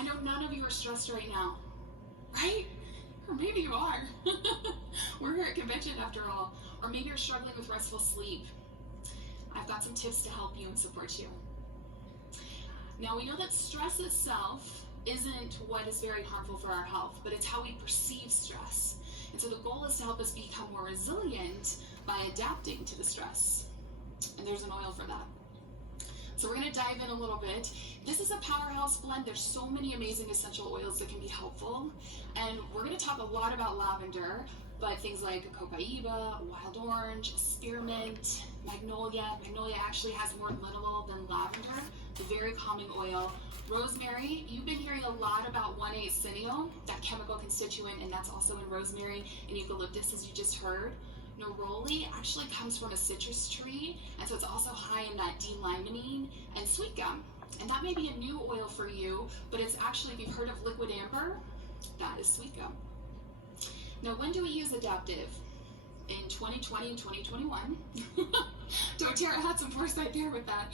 I know none of you are stressed right now, right? Or maybe you are. We're here at convention after all. Or maybe you're struggling with restful sleep. I've got some tips to help you and support you. Now we know that stress itself isn't what is very harmful for our health, but it's how we perceive stress. And so the goal is to help us become more resilient by adapting to the stress. And there's an oil for that. So we're going to dive in a little bit. This is a powerhouse blend. There's so many amazing essential oils that can be helpful. And we're going to talk a lot about lavender, but things like copaiba, wild orange, spearmint, magnolia. Magnolia actually has more linalool than lavender, the very calming oil. Rosemary, you've been hearing a lot about 1,8-cineol, that chemical constituent, and that's also in rosemary and eucalyptus, as you just heard. Neroli actually comes from a citrus tree, and so it's also high in that D-limonene and sweet gum. And that may be a new oil for you, but it's actually, if you've heard of liquid amber, that is sweet gum. Now, when do we use adaptive? In 2020 and 2021. doTERRA had some foresight there with that.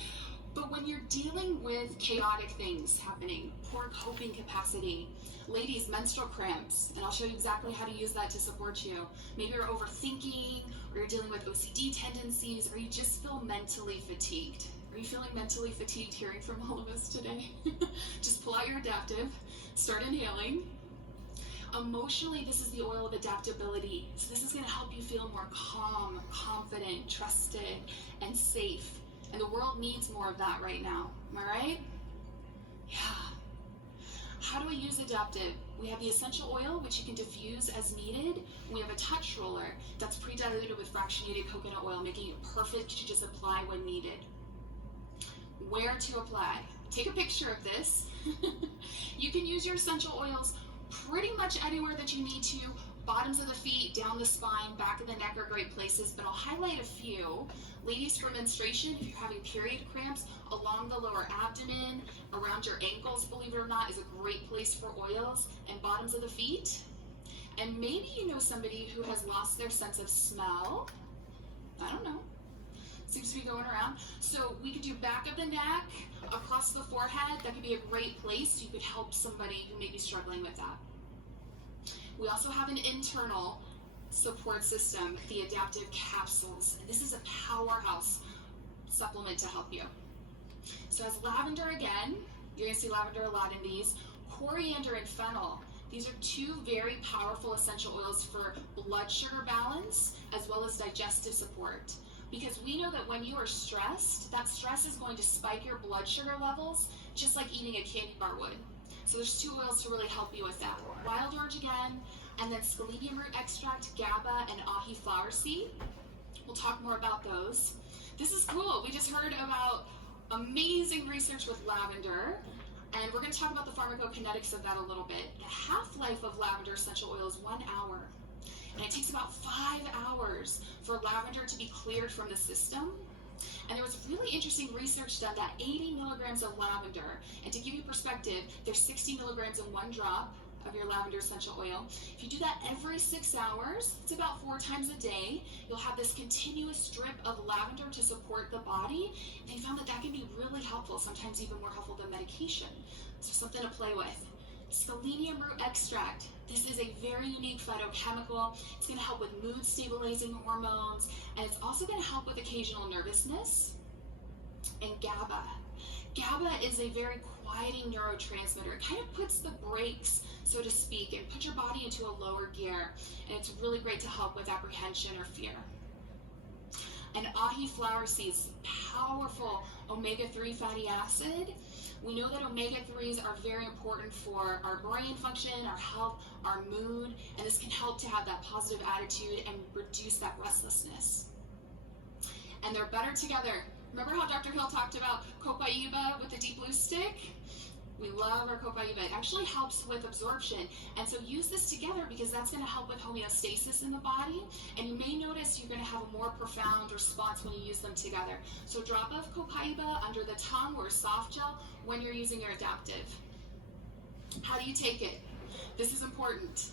But when you're dealing with chaotic things happening, poor coping capacity, ladies, menstrual cramps, and I'll show you exactly how to use that to support you. Maybe you're overthinking, or you're dealing with OCD tendencies, or you just feel mentally fatigued. Are you feeling mentally fatigued hearing from all of us today? Just pull out your adaptive, start inhaling. Emotionally, this is the oil of adaptability. So this is going to help you feel more calm, confident, trusted, and safe. And the world needs more of that right now. Am I right? Yeah. How do we use adaptive? We have the essential oil, which you can diffuse as needed. We have a touch roller that's pre-diluted with fractionated coconut oil, making it perfect to just apply when needed. Where to apply? Take a picture of this. You can use your essential oils pretty much anywhere that you need to. Bottoms of the feet, down the spine, back of the neck are great places, but I'll highlight a few. Ladies, for menstruation, if you're having period cramps, along the lower abdomen, around your ankles, believe it or not, is a great place for oils, and bottoms of the feet. And maybe you know somebody who has lost their sense of smell. I don't know. Seems to be going around. So we could do back of the neck, across the forehead. That could be a great place. You could help somebody who may be struggling with that. We also have an internal support system, the adaptive capsules. And this is a powerhouse supplement to help you. So as lavender again, you're gonna see lavender a lot in these. Coriander and fennel. These are two very powerful essential oils for blood sugar balance as well as digestive support. Because we know that when you are stressed, that stress is going to spike your blood sugar levels just like eating a candy bar would. So there's two oils to really help you with that. Wild orange again, and then scalenium root extract, GABA, and ahi flower seed. We'll talk more about those. This is cool. We just heard about amazing research with lavender, and we're going to talk about the pharmacokinetics of that a little bit. The half-life of lavender essential oil is 1 hour, and it takes about 5 hours for lavender to be cleared from the system. And there was really interesting research done that 80 milligrams of lavender, and to give you perspective, there's 60 milligrams in 1 drop of your lavender essential oil. If you do that every 6 hours, it's about 4 times a day, you'll have this continuous drip of lavender to support the body. And they found that that can be really helpful, sometimes even more helpful than medication. So something to play with. Scalenium root extract. This is a very unique phytochemical. It's going to help with mood stabilizing hormones, and it's also going to help with occasional nervousness. And GABA. GABA is a very quieting neurotransmitter. It kind of puts the brakes, so to speak, and put your body into a lower gear. And it's really great to help with apprehension or fear. And ahi flower seeds, powerful omega-3 fatty acid. We know that omega-3s are very important for our brain function, our health, our mood, and this can help to have that positive attitude and reduce that restlessness. And they're better together. Remember how Dr. Hill talked about copaiba with the deep blue stick? We love our copaiba. It actually helps with absorption. And so use this together because that's going to help with homeostasis in the body. And you may notice you're going to have a more profound response when you use them together. So drop of copaiba under the tongue or soft gel when you're using your adaptive. How do you take it? This is important.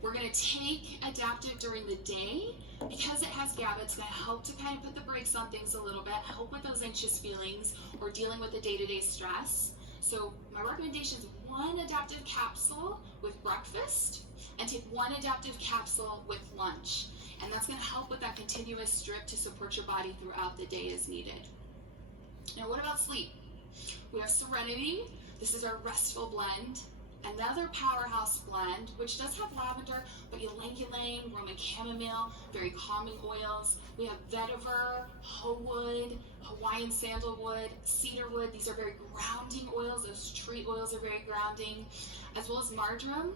We're going to take adaptive during the day because it has GABA. It's going to help to kind of put the brakes on things a little bit, help with those anxious feelings or dealing with the day-to-day stress. So my recommendation is 1 adaptive capsule with breakfast and take 1 adaptive capsule with lunch. And that's going to help with that continuous drip to support your body throughout the day as needed. Now, what about sleep? We have Serenity. This is our Restful blend. Another powerhouse blend, which does have lavender, but ylang-ylang, Roman chamomile, very calming oils. We have vetiver, hoe wood, Hawaiian sandalwood, cedarwood. These are very grounding oils. Those tree oils are very grounding, as well as marjoram.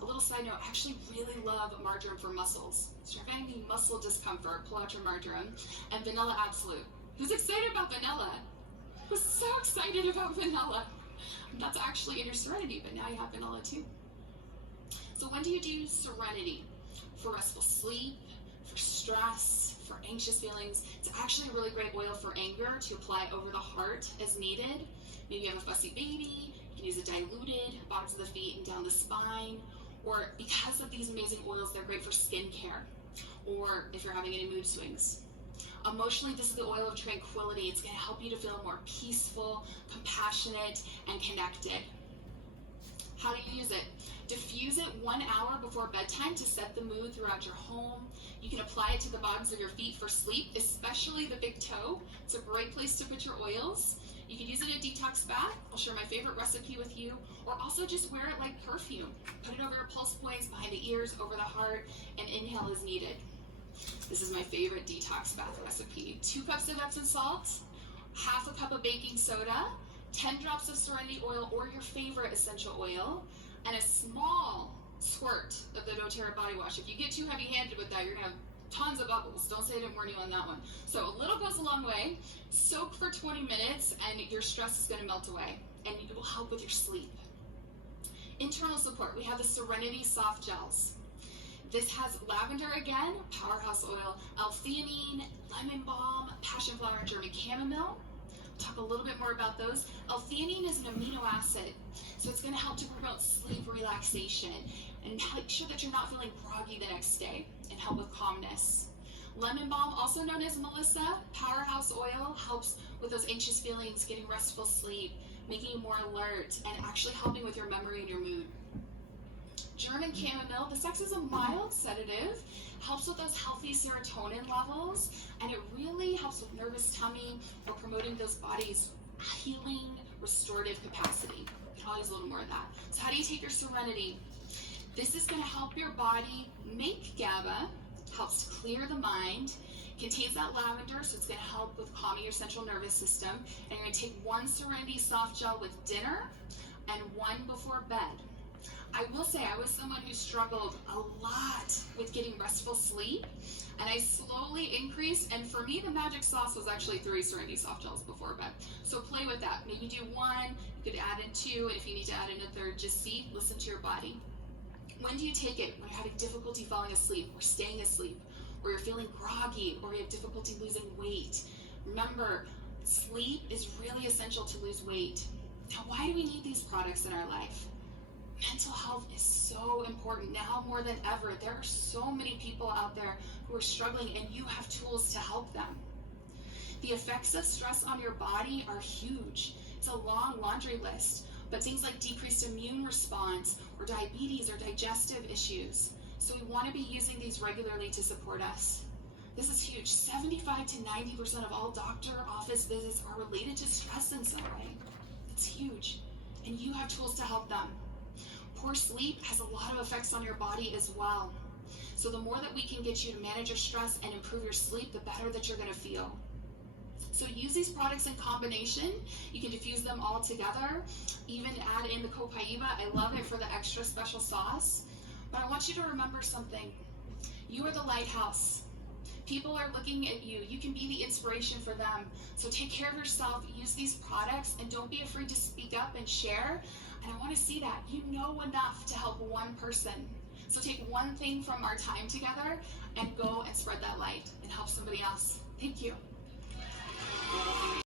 A little side note, I actually really love marjoram for muscles. So if you're having any muscle discomfort, pull out your marjoram. And vanilla absolute. Who's excited about vanilla? Who's so excited about vanilla? That's actually in your Serenity, but now you have vanilla too. So when do you do Serenity? For restful sleep, for stress, for anxious feelings. It's actually a really great oil for anger to apply over the heart as needed. Maybe you have a fussy baby, you can use it diluted, bottoms of the feet and down the spine. Or because of these amazing oils, they're great for skincare, or if you're having any mood swings. Emotionally, this is the oil of tranquility. It's going to help you to feel more peaceful, compassionate, and connected. How do you use it? Diffuse it 1 hour before bedtime to set the mood throughout your home. You can apply it to the bottoms of your feet for sleep, especially the big toe. It's a great place to put your oils. You can use it in a detox bath. I'll share my favorite recipe with you. Or also just wear it like perfume. Put it over your pulse points, behind the ears, over the heart, and inhale as needed. This is my favorite detox bath recipe. 2 cups of Epsom salt, half a cup of baking soda, 10 drops of Serenity oil or your favorite essential oil, and a small squirt of the doTERRA body wash. If you get too heavy-handed with that, you're gonna have tons of bubbles. Don't say I didn't warn you on that one. So a little goes a long way. Soak for 20 minutes and your stress is gonna melt away, and it will help with your sleep. Internal support, we have the Serenity soft gels. This has lavender again, powerhouse oil, L-theanine, lemon balm, passion flower, and German chamomile. We'll talk a little bit more about those. L-theanine is an amino acid, so it's going to help to promote sleep relaxation and make sure that you're not feeling groggy the next day and help with calmness. Lemon balm, also known as Melissa, powerhouse oil, helps with those anxious feelings, getting restful sleep, making you more alert, and actually helping with your memory and your mood. German chamomile, this acts as a mild sedative, helps with those healthy serotonin levels, and it really helps with nervous tummy or promoting those body's healing, restorative capacity. You can always use a little more of that. So how do you take your Serenity? This is going to help your body make GABA, helps to clear the mind, contains that lavender, so it's going to help with calming your central nervous system, and you're going to take 1 Serenity soft gel with dinner and 1 before bed. I will say I was someone who struggled a lot with getting restful sleep, and I slowly increased, and for me the magic sauce was actually 3 Serenity soft gels before bed. So play with that. Maybe do 1, you could add in 2, and if you need to add in a 3rd, just see, listen to your body. When do you take it? When you're having difficulty falling asleep or staying asleep, or you're feeling groggy, or you have difficulty losing weight. Remember, sleep is really essential to lose weight. Now, why do we need these products in our life? Mental health is so important now more than ever. There are so many people out there who are struggling, and you have tools to help them. The effects of stress on your body are huge. It's a long laundry list, but things like decreased immune response or diabetes or digestive issues. So we want to be using these regularly to support us. This is huge. 75 to 90% of all doctor office visits are related to stress in some way. It's huge, and you have tools to help them. Poor sleep has a lot of effects on your body as well. So the more that we can get you to manage your stress and improve your sleep, the better that you're going to feel. So use these products in combination. You can diffuse them all together, even add in the copaiba. I love it for the extra special sauce. But I want you to remember something. You are the lighthouse. People are looking at you. You can be the inspiration for them. So take care of yourself, use these products, and don't be afraid to speak up and share. And I want to see that. You know enough to help 1 person. So take 1 thing from our time together and go and spread that light and help somebody else. Thank you.